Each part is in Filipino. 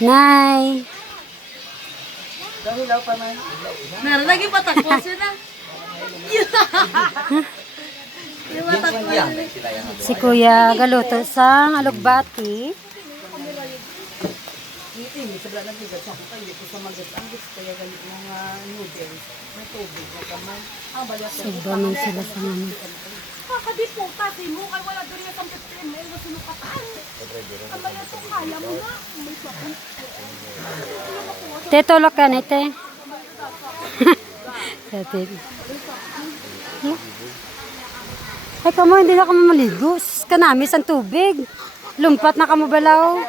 Nay. Meron lagi patakwas yun ah. Yung patakwas yun. Si Kuya galuto sa alugbati. Sobra na bigat sa kung kayo sa magat ang gusto kaya galit mga noodles. May tubig na kamay. Ang balat ko. Sobrang sila sa ano. Kakadipo kasi mo kay wala doon yung 15 ml na sinukatan. Ang balat ko kaya mo na. May sakon. Te, tulog ka na, te. Te. Ay, kamo, hindi na kamo maligo. Sus ka namin sa tubig. Lumpat na kamo balaw.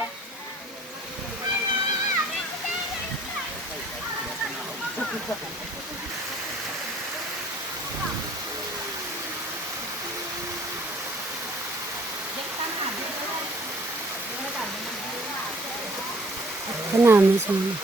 Kanami sa mga.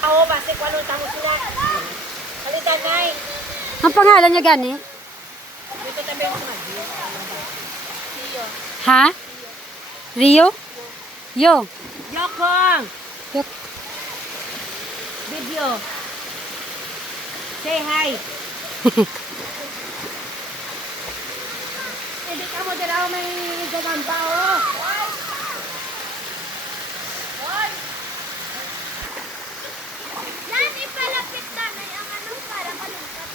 Oo, basta kung anong tamo sila. Kalitan na eh. Ang pangalan niya gani? Dito tabi yung sumagi. Siyo. Ha? Rio? Yo. Yokong! Yo. Video. Say hi. Hindi ka mo dalaw may gagamba oh. Yan, ipalapit na na yung ano para malungkot.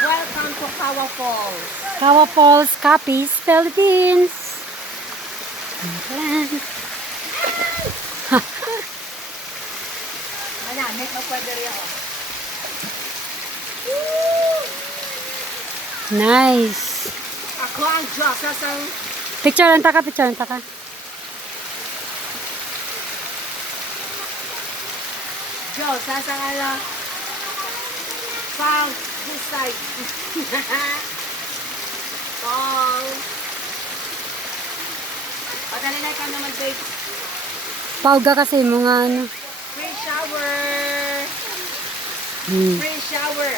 Welcome to Kawa Falls. Kawa Falls, Capiz, Philippines. Manamit na pwede rin ako. Nice. Ako ang Diyos sa Picture lang taka, picture lang taka. Diyos sa ala. Found this side. Falls. Padali na ikaw naman, babe. Pauga kasi mga ano. Free shower. Free shower.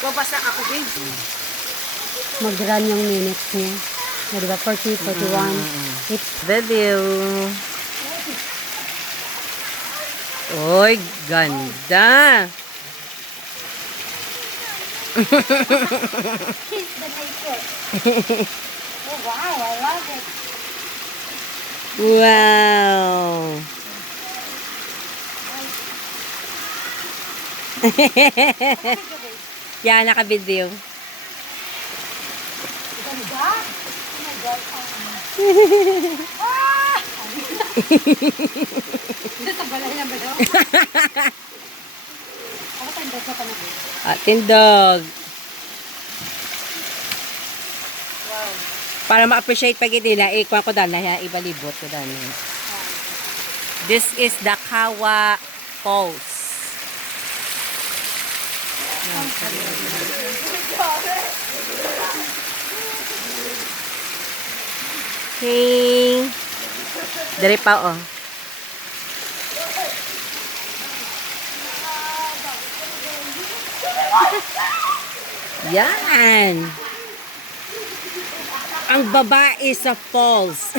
Babasa ako, babe. Mag-run yung minutes niya. Na, diba? 40, 41. It's Video. Oy, ganda. Kiss the nature. Oh, wow, I love it. Wow. Yan, naka-video. Ganda? Oh my God. Sa balay na balaw. Ako tanda sa panagin. Tindog. Wow. Para ma-appreciate pag nila, ikuha ko dahil na ibalibot ko dahil. This is the Kawa Falls. Okay. Dari pa, oh. Yan. Ang babae sa falls.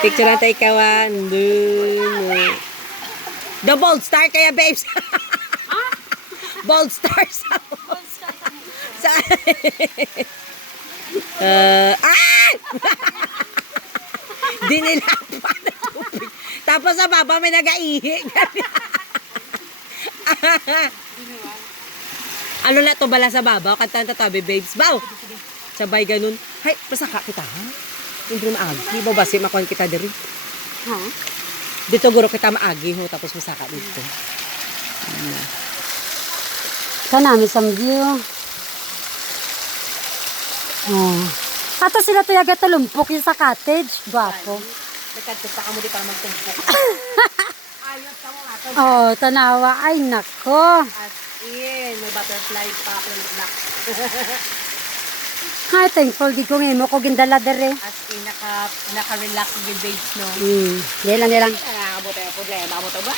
Picture natin ikaw. The bold star kaya, babes. Bold star sa sa Dinilapan na tubig. Tapos sa baba may nag-aihi. Ano na to bala sa baba? Kanta na tabi, babes. Baw! Sabay ganun. Hay, pasaka kita, ha? Hindi maagi. Babasi, makuhan kita diri. ha? Dito guro kita maagi, ho. Tapos masaka dito. Kanami sa view. Oh. Ato sila tuyaga talumpok yung sa cottage. Gwapo. Nagkatupa ka mo di para magtumpok. Ayos ka mo nga to. Oh, tanawa. Ay, nako. As in, may butterfly pa ako yung black. Ay, thankful di ko ngayon mo ko gindala dere. As in, naka-relax yung babes, no? Dilang. Nakakabuto yung problema mo to ba?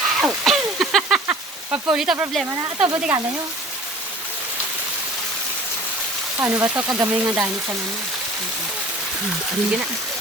Pagpulito problema na. Ito, buti ka na yun. Paano ba ito? Kagamay nga dahil sa nana. Sige na.